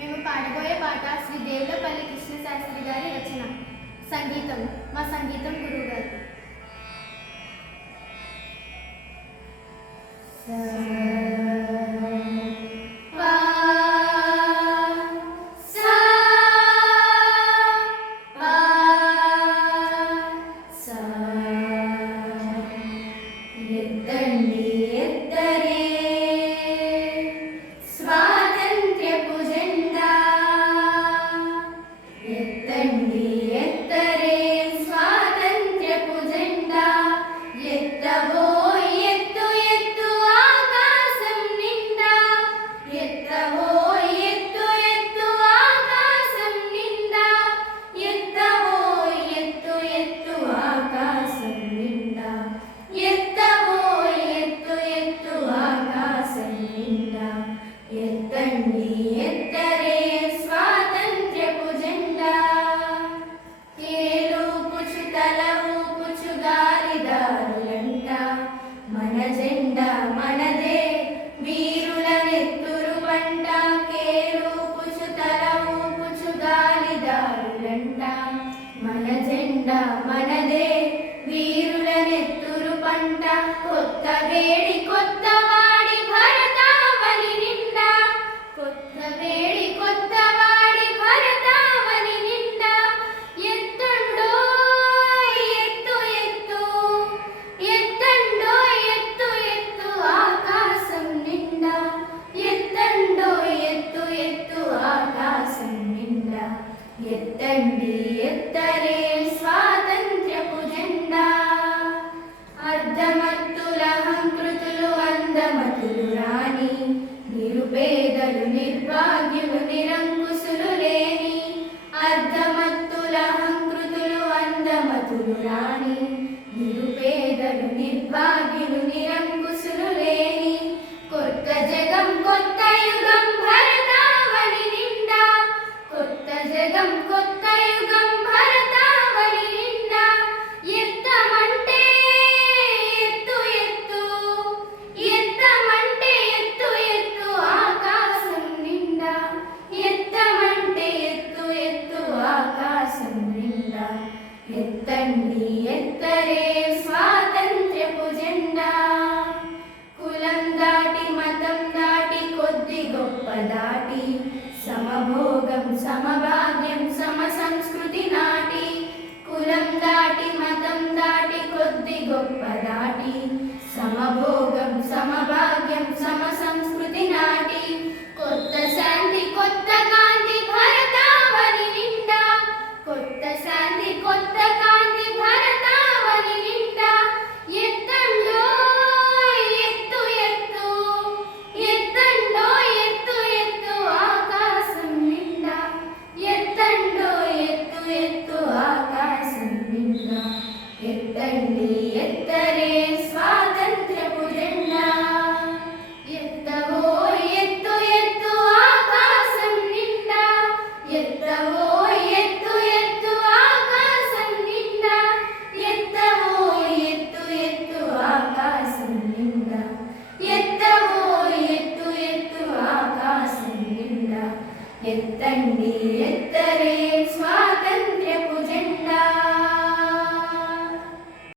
మేము పాడబోయే పాట శ్రీ దేవులపల్లి కృష్ణశాస్త్రి గారి రచన. సంగీతం. మా సంగీతం గురువు గారు మనదే వీరుల నెత్తురు పంట కొత్త వేడి రాణి. ఎగురుతరే స్వాతంత్ర్యపు జెండా కులం దాటి మతం దాటి కొద్ది గొప్ప దాటి సమభోగం సమభాగ్యం సమ సంస్కృతి నాటి. కులం దాటి సమభోగం సమభాగ్యం సమ సంస్కృతి నాటి. ఎత్తండి ఎత్తరే స్వాతంత్ర్యపు జెండా.